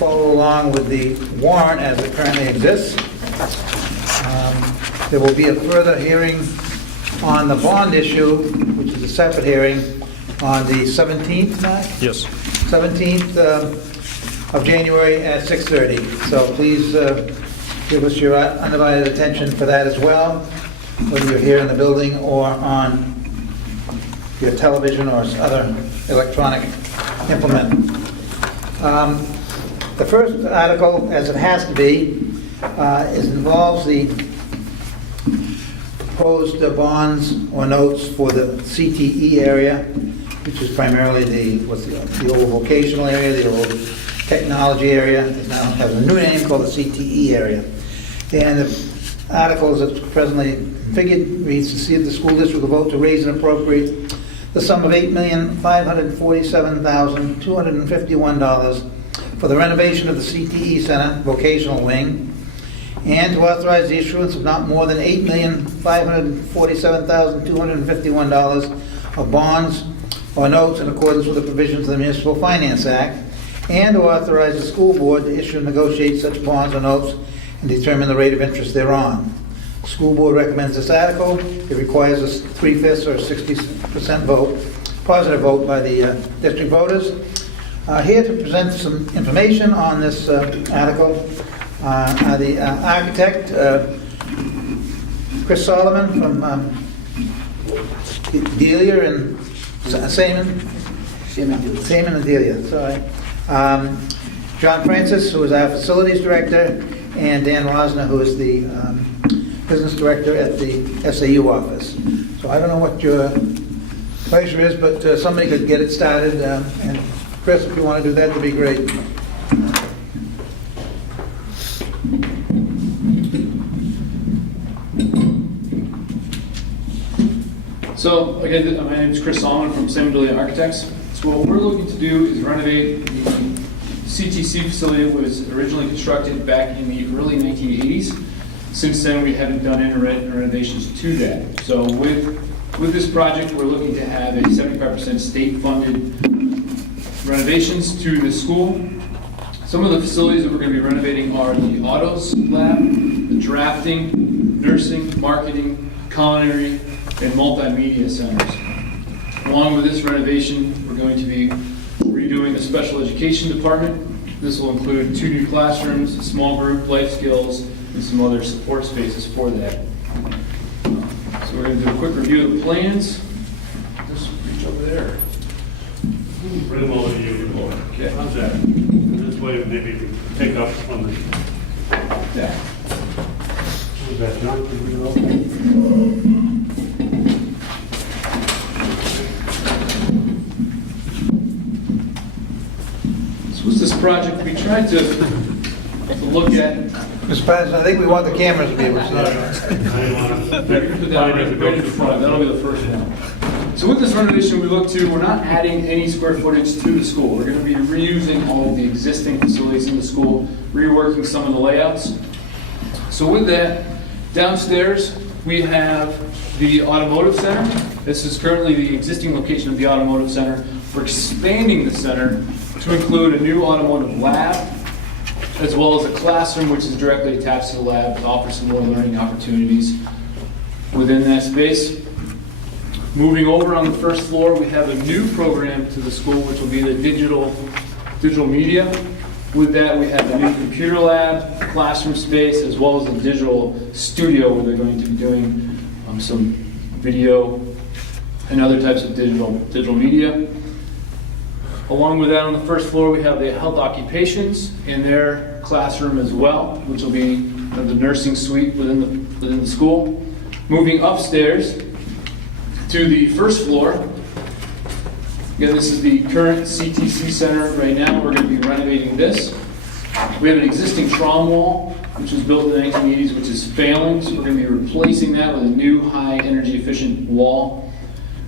follow along with the warrant as it currently exists. There will be a further hearing on the bond issue, which is a separate hearing, on the 17th, Mark? Yes. 17th of January at 6:30. So please give us your undivided attention for that as well, whether you're here in the building or on your television or other electronic implement. The first article, as it has to be, involves the proposed bonds or notes for the CTE area, which is primarily the old vocational area, the old technology area. It now has a new name called the CTE area. And the article, as it's presently configured, reads to see if the school district will vote to raise and appropriate the sum of $8,547,251 for the renovation of the CTE Center vocational wing, and to authorize the issuance of not more than $8,547,251 of bonds or notes in accordance with the provisions of the Municipal Finance Act, and to authorize the school board to issue and negotiate such bonds or notes and determine the rate of interest thereon. The school board recommends this article. It requires a 3/5 or 60% vote, positive vote by the district voters. Here to present some information on this article are the architect, Chris Solomon from Delia and Seaman and Delia, sorry. John Francis, who is our facilities director, and Dan Rosner, who is the business director at the SAU office. So I don't know what your pleasure is, but somebody could get it started. And Chris, if you want to do that, that'd be great. So, again, my name is Chris Solomon from Seminole Architects. So what we're looking to do is renovate the CTC facility that was originally constructed back in the early 1980s. Since then, we haven't done any renovations to that. So with this project, we're looking to have a 75% state-funded renovations to the school. Some of the facilities that we're going to be renovating are the autos lab, the drafting, nursing, marketing, culinary, and multimedia centers. Along with this renovation, we're going to be redoing the special education department. This will include 2 new classrooms, a small group, life skills, and some other support spaces for that. So we're going to do a quick review of the plans. Just reach over there. Bring them over to you. Okay. How's that? This way, maybe take up on the. Yeah. Was that not? So with this project, we tried to look at. Mr. President, I think we want the cameras to be able to see it. Put that right in front. That'll be the first one. So with this renovation, we're not adding any square footage to the school. We're going to be reusing all of the existing facilities in the school, reworking some of the layouts. So with that, downstairs, we have the automotive center. This is currently the existing location of the automotive center. We're expanding the center to include a new automotive lab, as well as a classroom which is directly attached to the lab to offer some more learning opportunities within that space. Moving over on the first floor, we have a new program to the school, which will be the digital media. With that, we have a new computer lab, classroom space, as well as a digital studio where they're going to be doing some video and other types of digital media. Along with that, on the first floor, we have the health occupations in their classroom as well, which will be the nursing suite within the school. Moving upstairs to the first floor. Again, this is the current CTC center right now. We're going to be renovating this. We have an existing trauma wall, which was built in the 1980s, which is failing. So we're going to be replacing that with a new high energy efficient wall,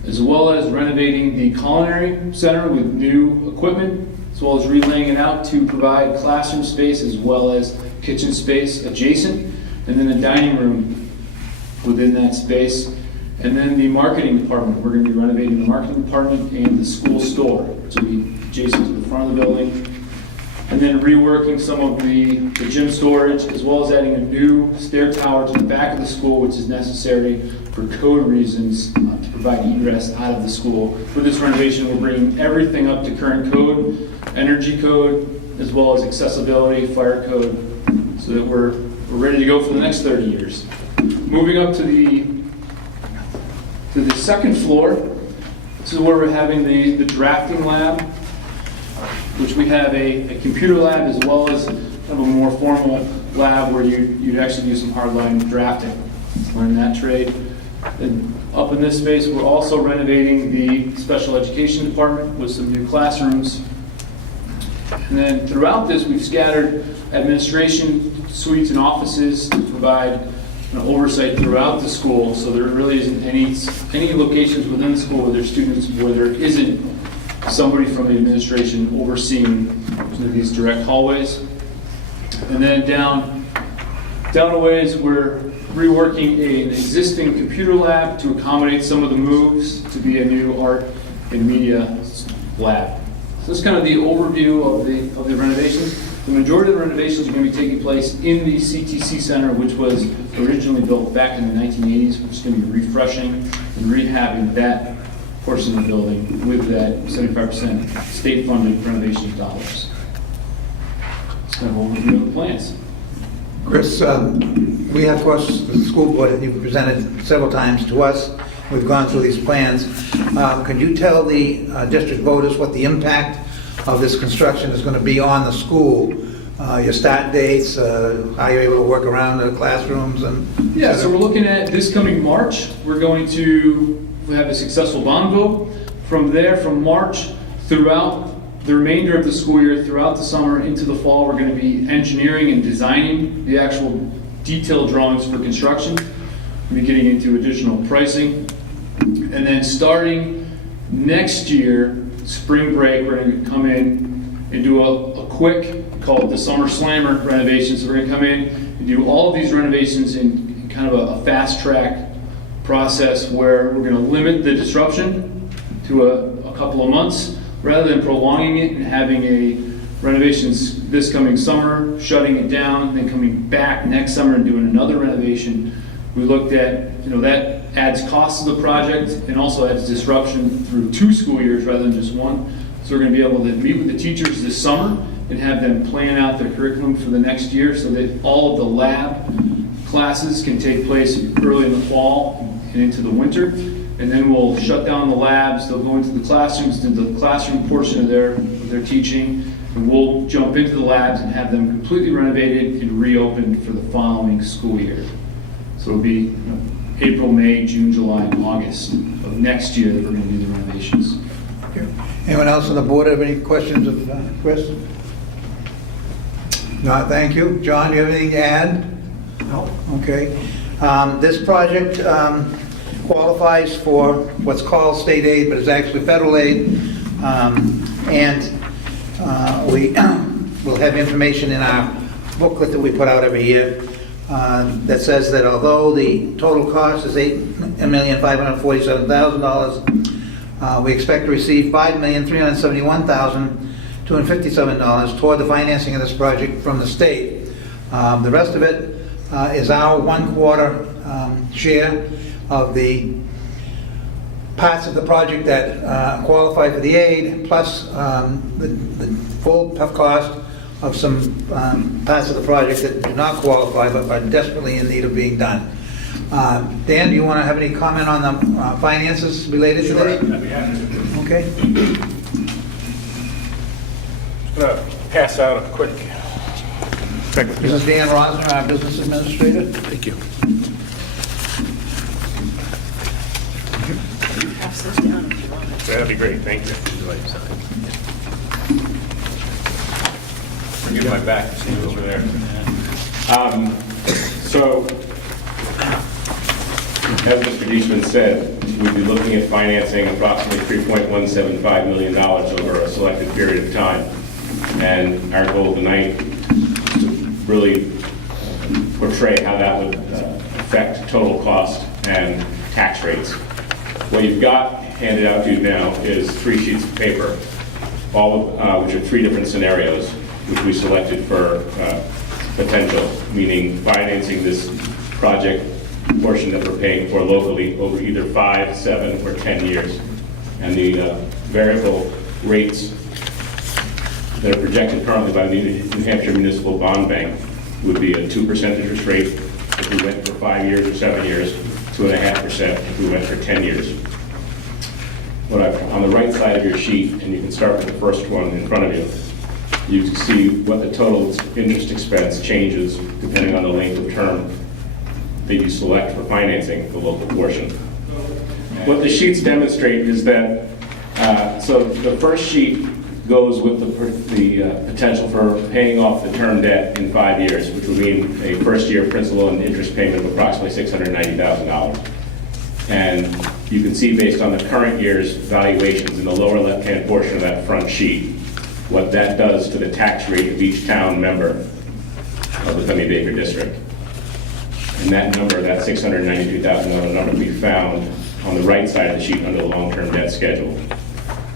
as well as renovating the culinary center with new equipment, as well as relaying it out to provide classroom space as well as kitchen space adjacent, and then the dining room within that space. And then the marketing department, we're going to be renovating the marketing department and the school store, which will be adjacent to the front of the building. and then reworking some of the gym storage, as well as adding a new stair tower to the back of the school, which is necessary for code reasons to provide egress out of the school. With this renovation, we're bringing everything up to current code, energy code, as well as accessibility, fire code, so that we're ready to go for the next 30 years. Moving up to the second floor, this is where we're having the drafting lab, which we have a computer lab as well as kind of a more formal lab where you'd actually do some hardline drafting, learn that trade. And up in this space, we're also renovating the special education department with some new classrooms. And then throughout this, we've scattered administration suites and offices to provide oversight throughout the school, so there really isn't any locations within the school where there's students where there isn't somebody from the administration overseeing these direct hallways. And then down a ways, we're reworking an existing computer lab to accommodate some of the moves to be a new art and media lab. So this is kind of the overview of the renovations. The majority of the renovations are going to be taking place in the CTC Center, which was originally built back in the 1980s. We're just going to be refreshing and rehabbing that portion of the building with that 75% state-funded renovation dollars. That's kind of an overview of the plans. Chris, we have, of course, the school board that you've presented several times to us. We've gone through these plans. Could you tell the district voters what the impact of this construction is going to be on the school? Your start dates, how you're able to work around the classrooms, and yeah. So we're looking at this coming March. We're going to have a successful bond vote. From there, from March throughout the remainder of the school year, throughout the summer into the fall, we're going to be engineering and designing the actual detailed drawings for construction. We'll be getting into additional pricing. And then starting next year, spring break, we're going to come in and do a quick, call it the Summer Slammer renovation. So we're going to come in and do all of these renovations in kind of a fast track process where we're going to limit the disruption to a couple of months rather than prolonging it and having a renovations this coming summer, shutting it down, and then coming back next summer and doing another renovation. We looked at, that adds cost to the project and also adds disruption through 2 school years rather than just 1. So we're going to be able to meet with the teachers this summer and have them plan out their curriculum for the next year so that all of the lab classes can take place early in the fall and into the winter. And then we'll shut down the labs, they'll go into the classrooms, into the classroom portion of their teaching, and we'll jump into the labs and have them completely renovated and reopened for the following school year. So it'll be April, May, June, July, and August of next year that we're going to do the renovations. Okay. Anyone else on the board have any questions of Chris? No, thank you. John, do you have anything to add? No. Okay. This project qualifies for what's called state aid, but it's actually federal aid. We will have information in our booklet that we put out every year that says that although the total cost is $8,547,000, we expect to receive $5,371,257 toward the financing of this project from the state. The rest of it is our 1/4 share of the parts of the project that qualify for the aid, plus the full cost of some parts of the project that do not qualify but are desperately in need of being done. Dan, do you want to have any comment on the finances related to this? Sure, I'd be happy to. Okay. Just going to pass out a quick... This is Dan Rosner, our business administrator. Thank you. That'd be great, thank you. Forgive my back, see you over there. So, as Mr. Deishman said, we'd be looking at financing approximately $3.175 million over a selected period of time. And our goal tonight is to really portray how that would affect total cost and tax rates. What you've got handed out to you now is 3 sheets of paper, all of which are 3 different scenarios. which we selected for potential, meaning financing this project portion that we're paying for locally over either 5, 7, or 10 years. And the variable rates that are projected currently by the New Hampshire Municipal Bond Bank would be a 2% interest rate if we went for 5 years or 7 years, 2.5% if we went for 10 years. On the right side of your sheet, and you can start with the first one in front of you, you can see what the total interest expense changes depending on the length of term that you select for financing the local portion. What the sheets demonstrate is that, so the first sheet goes with the potential for paying off the term debt in 5 years, which would mean a first-year principal and interest payment of approximately $690,000. And you can see based on the current year's valuations in the lower left-hand portion of that front sheet, what that does to the tax rate of each town member of the Pemmy Baker District. And that number, that $692,000 number, we found on the right side of the sheet under the long-term debt schedule.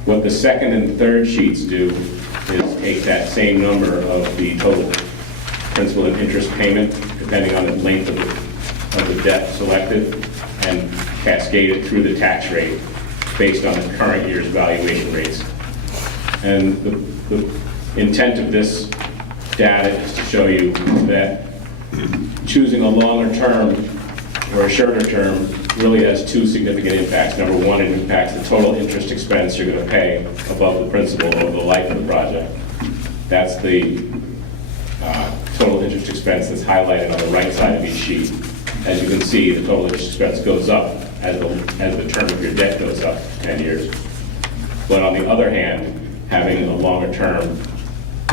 What the second and third sheets do is take that same number of the total principal and interest payment, depending on the length of the debt selected, and cascade it through the tax rate based on the current year's valuation rates. And the intent of this data is to show you that choosing a longer term or a shorter term really has two significant impacts. Number one, it impacts the total interest expense you're going to pay above the principal over the life of the project. That's the total interest expense that's highlighted on the right side of each sheet. As you can see, the total interest expense goes up as the term of your debt goes up 10 years. But on the other hand, having a longer term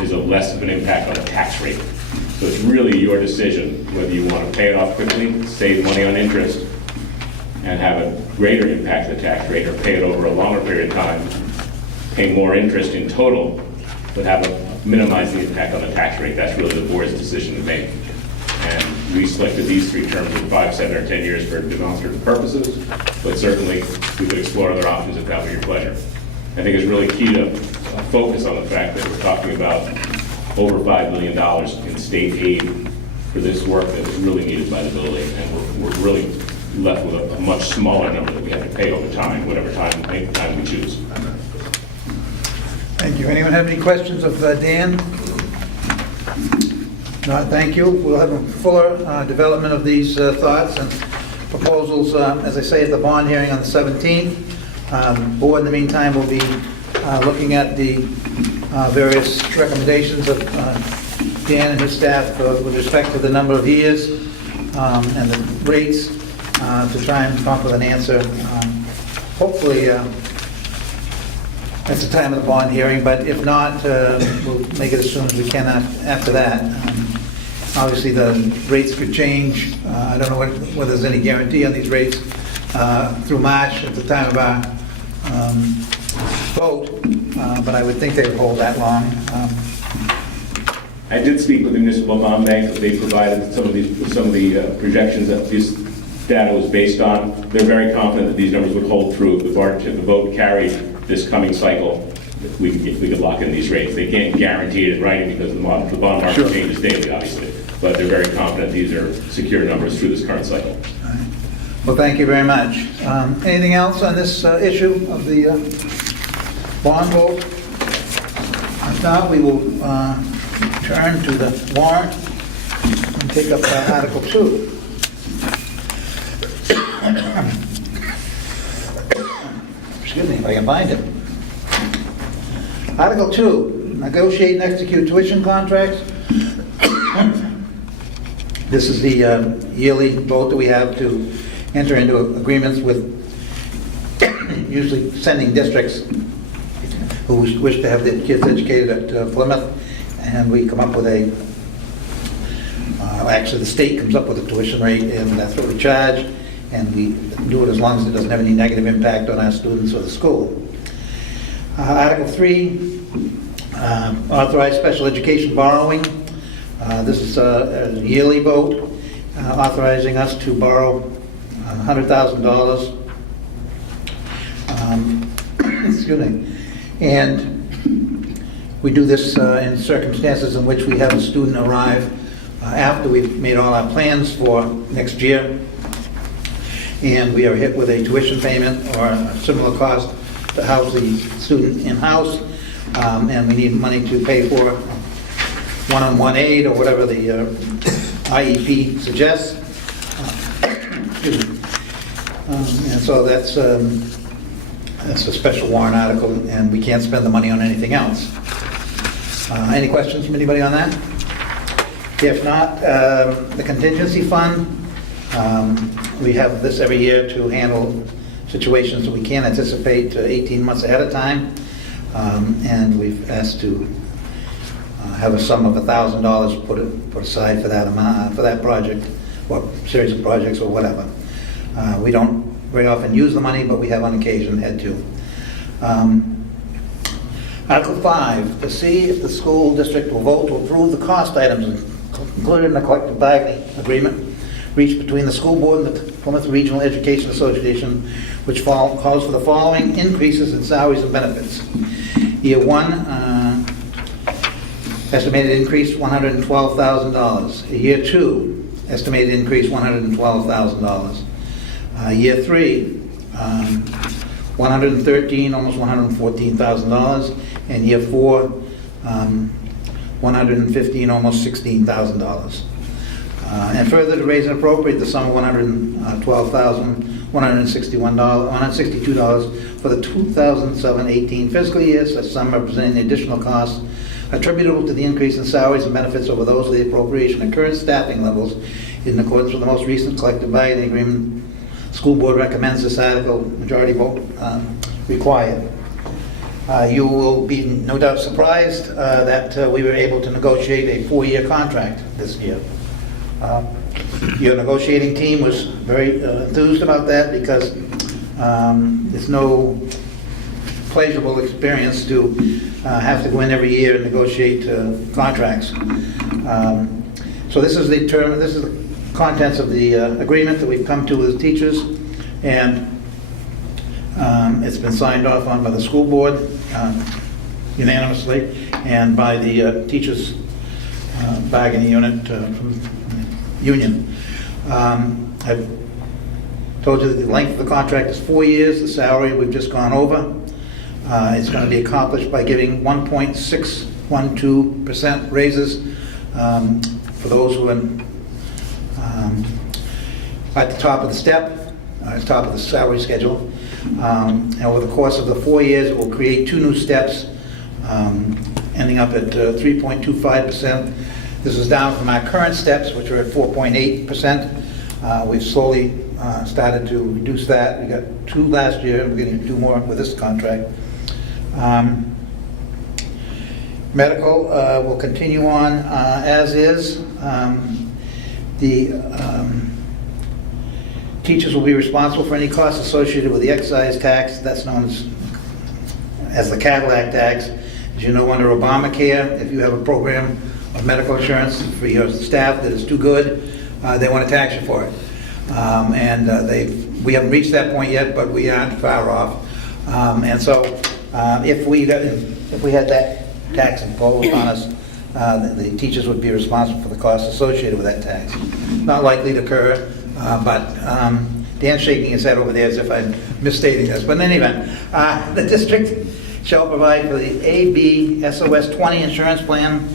is a less of an impact on the tax rate. So it's really your decision whether you want to pay it off quickly, save money on interest, and have a greater impact on the tax rate, or pay it over a longer period of time, pay more interest in total, but minimize the impact on the tax rate. That's really the board's decision to make. And we selected these three terms in 5, 7, or 10 years for demonstrative purposes, but certainly we could explore other options if that were your pleasure. I think it's really key to focus on the fact that we're talking about over $5 million in state aid for this work that is really needed by the building, and we're really left with a much smaller number that we have to pay over time, whatever time we choose. Thank you. Anyone have any questions of Dan? No, thank you. We'll have a fuller development of these thoughts and proposals, as I say, at the bond hearing on the 17th. Board, in the meantime, will be looking at the various recommendations of Dan and his staff with respect to the number of years and the rates to try and come up with an answer. Hopefully, at the time of the bond hearing, but if not, we'll make it as soon as we can after that. Obviously, the rates could change. I don't know whether there's any guarantee on these rates through March at the time of our vote, but I would think they would hold that long. I did speak with the Municipal Bond Bank. They provided some of the projections that this data was based on. They're very confident that these numbers would hold through. If the vote carried this coming cycle, we could lock in these rates. They can't guarantee it in writing because the bond market changes daily, obviously. But they're very confident these are secure numbers through this current cycle. Well, thank you very much. Anything else on this issue of the bond vote? If not, we will turn to the warrant and take up Article 2. Excuse me, if I can find it. Article 2, negotiate and execute tuition contracts. This is the yearly vote that we have to enter into agreements with usually sending districts who wish to have their kids educated at Plymouth, and we come up with actually the state comes up with a tuition rate, and that's what we charge, and we do it as long as it doesn't have any negative impact on our students or the school. Article 3, authorize special education borrowing. This is a yearly vote authorizing us to borrow $100,000. Excuse me. And We do this in circumstances in which we have a student arrive after we've made all our plans for next year, and we are hit with a tuition payment or a similar cost to house the student in-house, and we need money to pay for one-on-one aid or whatever the IEP suggests. Excuse me. And so that's a special warrant article, and we can't spend the money on anything else. Any questions from anybody on that? If not, the contingency fund, we have this every year to handle situations that we can't anticipate 18 months ahead of time, and we've asked to have a sum of $1,000 put aside for that amount, for that project, or series of projects or whatever. We don't very often use the money, but we have on occasion had to. Article 5, to see if the school district will vote to approve the cost items included in the collective bargaining agreement reached between the school board and the Plymouth Regional Education Association, which calls for the following increases in salaries and benefits. Year 1, estimated increase $112,000. Year 2, estimated increase $112,000. Year 3, 113, almost $114,000, and year 4, 115, almost $16,000. And further, to raise and appropriate the sum of $112,162 for the 2007-18 fiscal year, such sum representing the additional costs attributable to the increase in salaries and benefits over those of the appropriation at current staffing levels in accordance with the most recent collective bargaining agreement. School board recommends this article, majority vote required. You will be no doubt surprised that we were able to negotiate a 4-year contract this year. Your negotiating team was very enthused about that because it's no pleasurable experience to have to go in every year and negotiate contracts. So this is the term, this is the contents of the agreement that we've come to with the teachers, and it's been signed off on by the school board unanimously and by the teachers bargaining unit from union. I've told you that the length of the contract is 4 years. The salary we've just gone over. It's going to be accomplished by giving 1.612% raises for those who are at the top of the step, top of the salary schedule. And over the course of the 4 years, it will create 2 new steps, ending up at 3.25%. This is down from our current steps, which are at 4.8%. We've slowly started to reduce that. We got 2 last year, and we're going to do more with this contract. Medical will continue on as is. The teachers will be responsible for any costs associated with the excise tax. That's known as the Cadillac tax. As you know, under Obamacare, if you have a program of medical insurance for your staff that is too good, they want to tax you for it. We haven't reached that point yet, but we aren't far off. And so if we had that tax imposed on us, the teachers would be responsible for the costs associated with that tax. Not likely to occur, but Dan's shaking his head over there as if I'm misstating this. But in any event, the district shall provide for the ABSOS 20 insurance plan,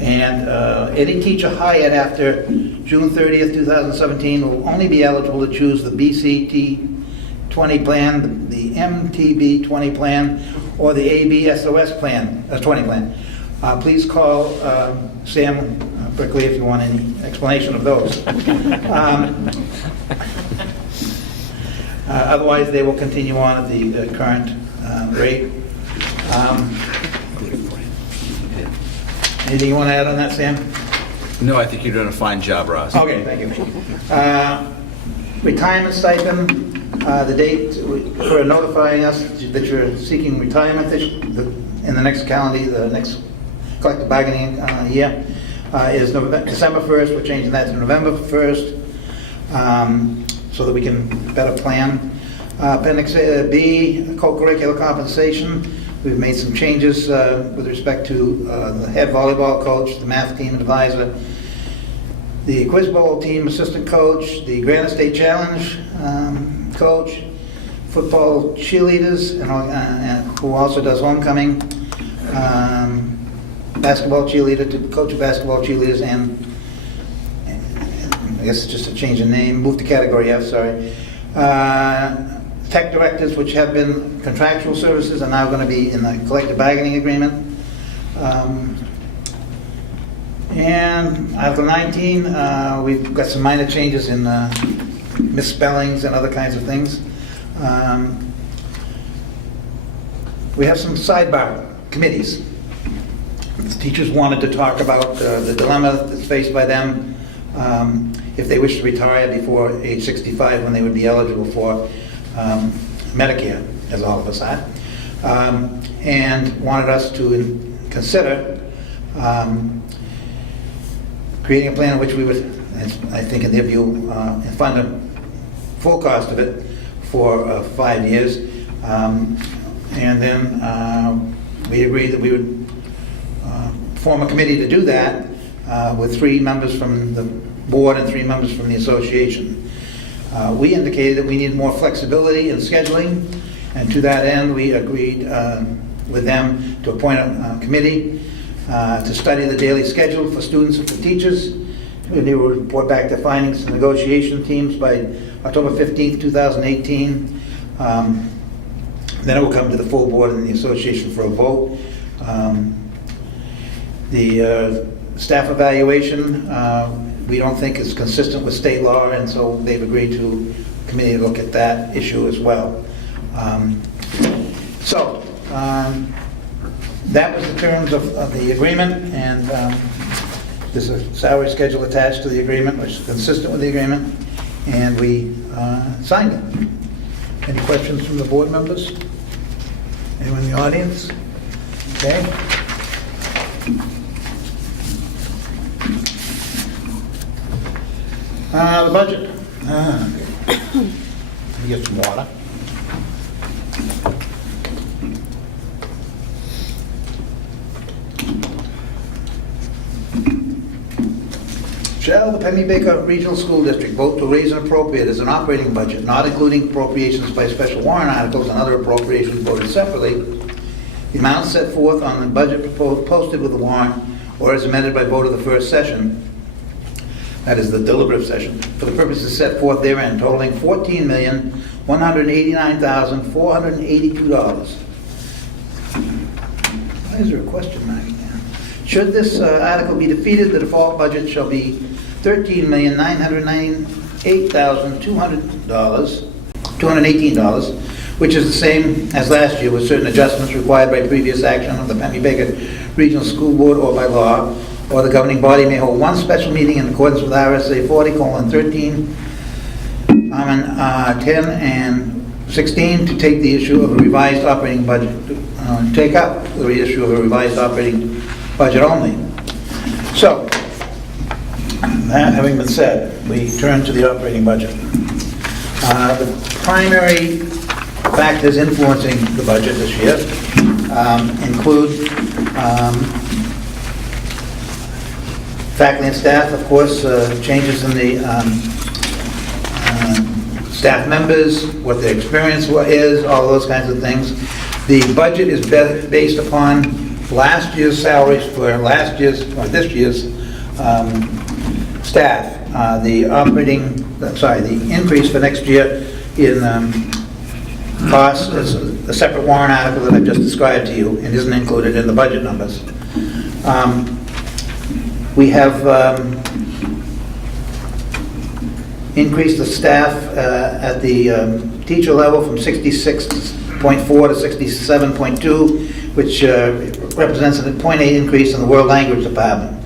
and any teacher hired after June 30th, 2017 will only be eligible to choose the BCT 20 plan, the MTB 20 plan, or the ABSOS plan, 20 plan. Please call Sam Brickley if you want any explanation of those. Otherwise, they will continue on at the current rate. Anything you want to add on that, Sam? No, I think you're doing a fine job, Ross. Okay, thank you. Retirement stipend. The date for notifying us that you're seeking retirement in the next calendar, the next collective bargaining year is December 1st. We're changing that to November 1st so that we can better plan. Appendix B, co-curricular compensation. We've made some changes with respect to the head volleyball coach, the math team advisor, the quiz bowl team assistant coach, the Granite State Challenge coach, football cheerleaders, and who also does homecoming, basketball cheerleader to coach of basketball cheerleaders, and I guess it's just a change in name, moved to category F, sorry. Tech directors, which have been contractual services, are now going to be in the collective bargaining agreement. And Article 19, we've got some minor changes in misspellings and other kinds of things. We have some sidebar committees. The teachers wanted to talk about the dilemma that's faced by them if they wish to retire before age 65, when they would be eligible for Medicare, as all of us are, and wanted us to consider creating a plan in which we would, I think in their view, fund the full cost of it for 5 years. And then we agreed that we would form a committee to do that with 3 members from the board and 3 members from the association. We indicated that we need more flexibility in scheduling, and to that end, we agreed with them to appoint a committee to study the daily schedule for students and for teachers. They will report back their findings to negotiation teams by October 15th, 2018. Then it will come to the full board and the association for a vote. The staff evaluation, we don't think is consistent with state law, and so they've agreed to a committee to look at that issue as well. That was the terms of the agreement, and there's a salary schedule attached to the agreement, which is consistent with the agreement, and we signed it. Any questions from the board members? Anyone in the audience? Okay. The budget. Let me get some water. Shall the Pemmy Baker Regional School District vote to raise and appropriate as an operating budget, not including appropriations by special warrant articles and other appropriations voted separately, the amount set forth on the budget posted with the warrant or as amended by vote of the first session, that is the deliberative session, for the purposes set forth therein, totaling $14,189,482. Why is there a question mark there? Should this article be defeated, the default budget shall be $13,998,218, which is the same as last year, with certain adjustments required by previous action of the Pemmy Baker Regional School Board or by law, or the governing body may hold one special meeting in accordance with RSA 40:13, 10 and 16 to take the issue of a revised operating budget, take up the issue of a revised operating budget only. So, that having been said, we turn to the operating budget. The primary factors influencing the budget this year include faculty and staff, of course, changes in the staff members, what their experience is, all those kinds of things. The budget is based upon last year's salaries for this year's staff. The increase for next year in cost is a separate warrant article that I've just described to you and isn't included in the budget numbers. We have increased the staff at the teacher level from 66.4 to 67.2, which represents a 0.8 increase in the world language department.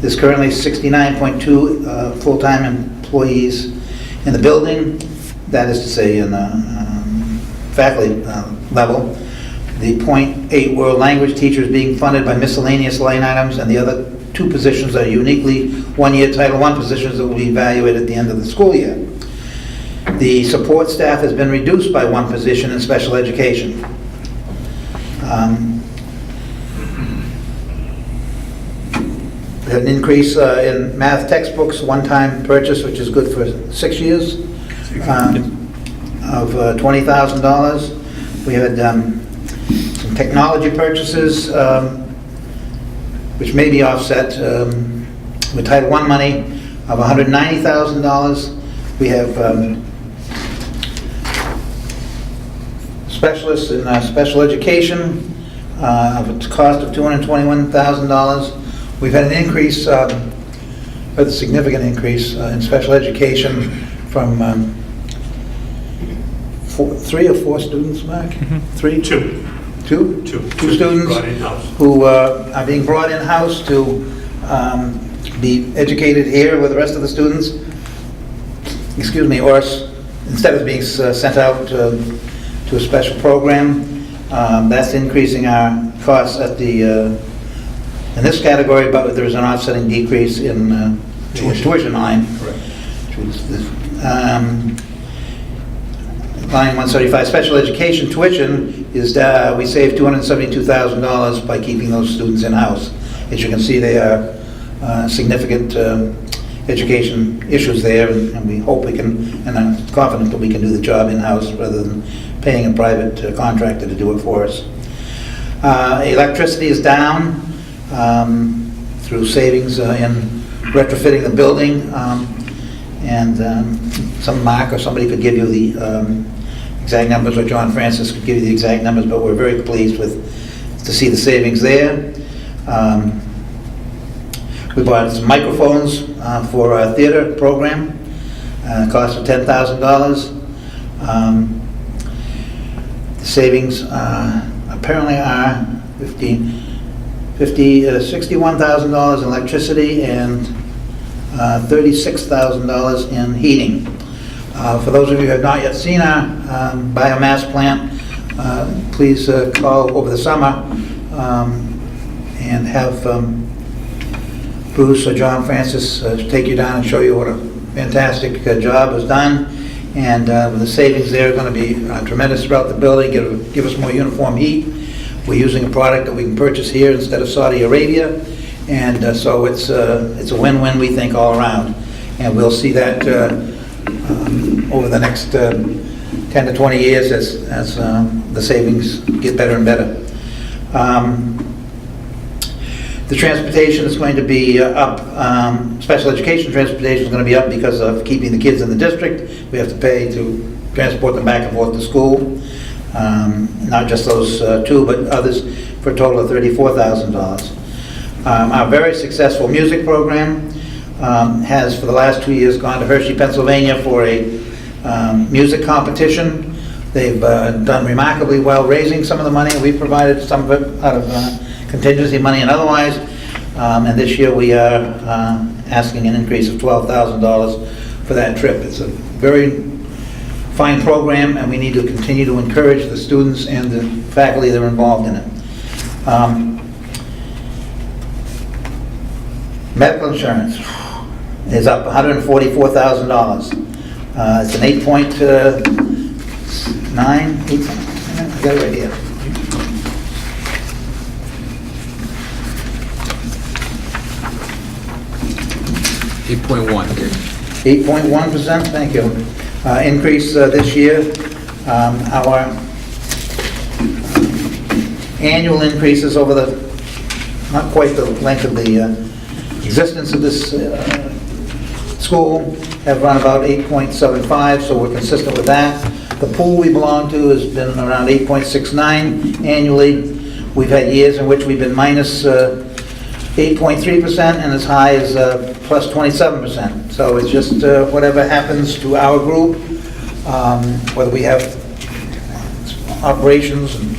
There's currently 69.2 full-time employees in the building, that is to say in the faculty level. The 0.8 world language teachers being funded by miscellaneous line items, and the other 2 positions are uniquely one-year Title I positions that will be evaluated at the end of the school year. The support staff has been reduced by 1 position in special education. We had an increase in math textbooks, one-time purchase, which is good for 6 years, of $20,000. We had some technology purchases, which may be offset with Title I money of $190,000. We have specialists in special education of a cost of $221,000. We've had an increase, a significant increase in special education from 3 or 4 students, Mark? 3? Two. Two? Two. Two students Brought in-house. who are being brought in-house to be educated here with the rest of the students. Excuse me, or instead of being sent out to a special program. That's increasing our costs at the in this category, but there's an offsetting decrease in the tuition line. Correct. Line 175, special education tuition is, we saved $272,000 by keeping those students in-house. As you can see, they are significant education issues there, and we hope we can, and I'm confident that we can do the job in-house rather than paying a private contractor to do it for us. Electricity is down through savings in retrofitting the building, and some Mark or somebody could give you the exact numbers, or John Francis could give you the exact numbers, but we're very pleased to see the savings there. We bought some microphones for our theater program, cost of $10,000. The savings apparently are $61,000 in electricity and $36,000 in heating. For those of you who have not yet seen our biomass plant, please call over the summer and have Bruce or John Francis take you down and show you what a fantastic job was done. And the savings there are going to be tremendous throughout the building, give us more uniform heat. We're using a product that we can purchase here instead of Saudi Arabia, and so it's a win-win, we think, all around. And we'll see that over the next 10 to 20 years as the savings get better and better. The transportation is going to be up. Special education transportation is going to be up because of keeping the kids in the district. We have to pay to transport them back and forth to school. Not just those two, but others, for a total of $34,000. Our very successful music program has, for the last 2 years, gone to Hershey, Pennsylvania for a music competition. They've done remarkably well raising some of the money. We provided some of it out of contingency money and otherwise. And this year we are asking an increase of $12,000 for that trip. It's a very fine program, and we need to continue to encourage the students and the faculty that are involved in it. Medical insurance is up $144,000. It's an 8.9, I got it right here. $8.1. 8.1%, thank you. Increase this year. Our annual increases over not quite the length of the existence of this school, have run about 8.75, so we're consistent with that. The pool we belong to has been around 8.69 annually. We've had years in which we've been minus 8.3% and as high as plus 27%. So it's just whatever happens to our group, whether we have operations and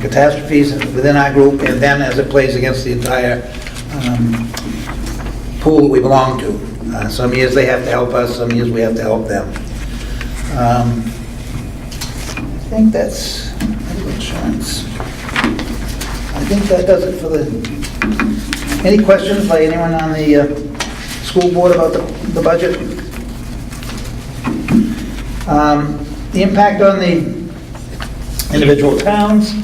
catastrophes within our group, and then as it plays against the entire pool that we belong to. Some years they have to help us, some years we have to help them. I think that's medical insurance. I think that does it for the... Any questions by anyone on the school board about the budget? The impact on the individual towns.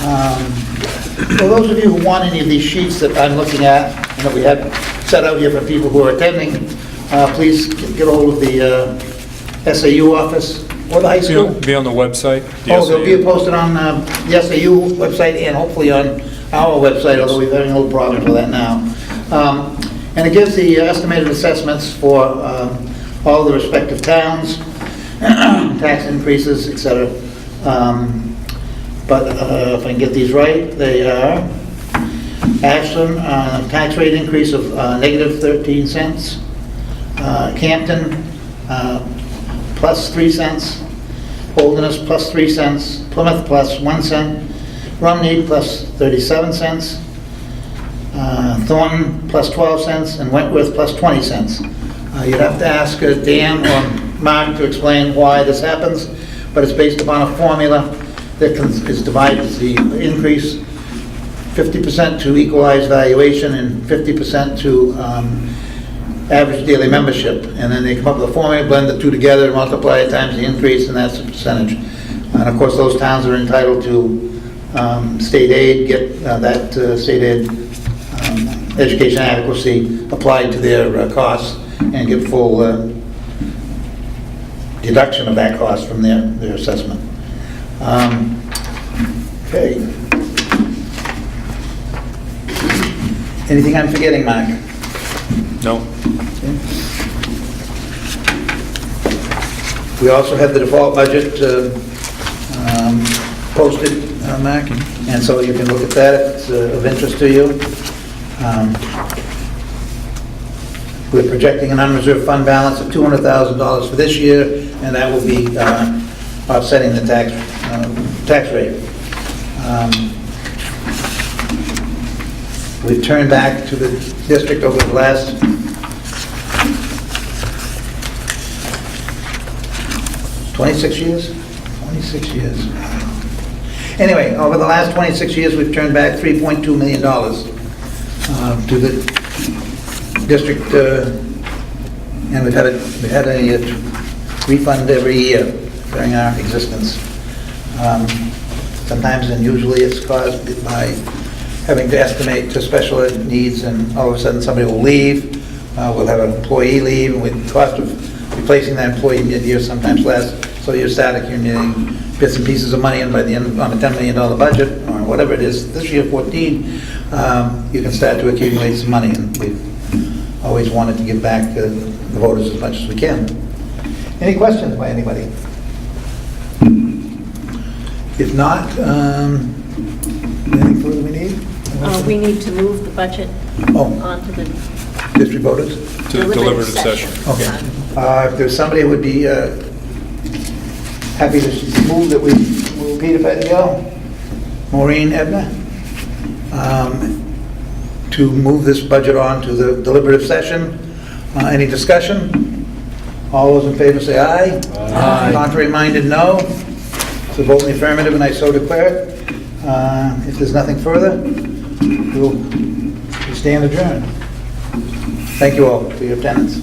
For those of you who want any of these sheets that I'm looking at, and that we have set out here for people who are attending, please get a hold of the SAU office or the high school. Be on the website? the Oh, they'll be SAU? posted on the SAU website and hopefully on our website, although we're having a little problem with that now. And it gives the estimated assessments for all the respective towns, tax increases, et cetera. But if I can get these right, they are Ashland, tax rate increase of negative 13 cents. Campton, plus 3 cents. Holderness, plus 3 cents. Plymouth, plus 1 cent. Rumney, plus 37 cents. Thornton, plus 12 cents. And Wentworth, plus 20 cents. You'd have to ask Dan or Mark to explain why this happens, but it's based upon a formula that is divided the increase 50% to equalized valuation and 50% to average daily membership. And then they come up with a formula, blend the two together, multiply it times the increase, and that's the percentage. And of course, those towns are entitled to state aid, get that state aid education adequacy applied to their costs and get full deduction of that cost from their assessment. Okay. Anything I'm forgetting, Mark? No. We also have the default budget posted, Mark, and so you can look at that if it's of interest to you. We're projecting an unreserved fund balance of $200,000 for this year, and that will be offsetting the tax rate. We've turned back to the district over the last 26 years? 26 years. Anyway, over the last 26 years, we've turned back $3.2 million to the district, and we've had a refund every year during our existence. Sometimes and usually it's caused by having to estimate to special ed needs, and all of a sudden somebody will leave, we'll have an employee leave, and the cost of replacing that employee mid-year sometimes less, so you start accumulating bits and pieces of money, and by the end, on a $10 million budget, or whatever it is, this year 14, you can start to accumulate some money, and we've always wanted to give back the voters as much as we can. Any questions by anybody? If not, anything further we need? We need to move the budget Oh, onto the district voters? To the deliberative session. Okay. If there's somebody who would be happy to move that we move Peter Pettigrew, Maureen Ebner, to move this budget on to the deliberative session. Any discussion? All those in favor say aye. Aye. Contrary minded, no. So vote in the affirmative, and I so declare it. If there's nothing further, we'll stand adjourned. Thank you all for your attendance.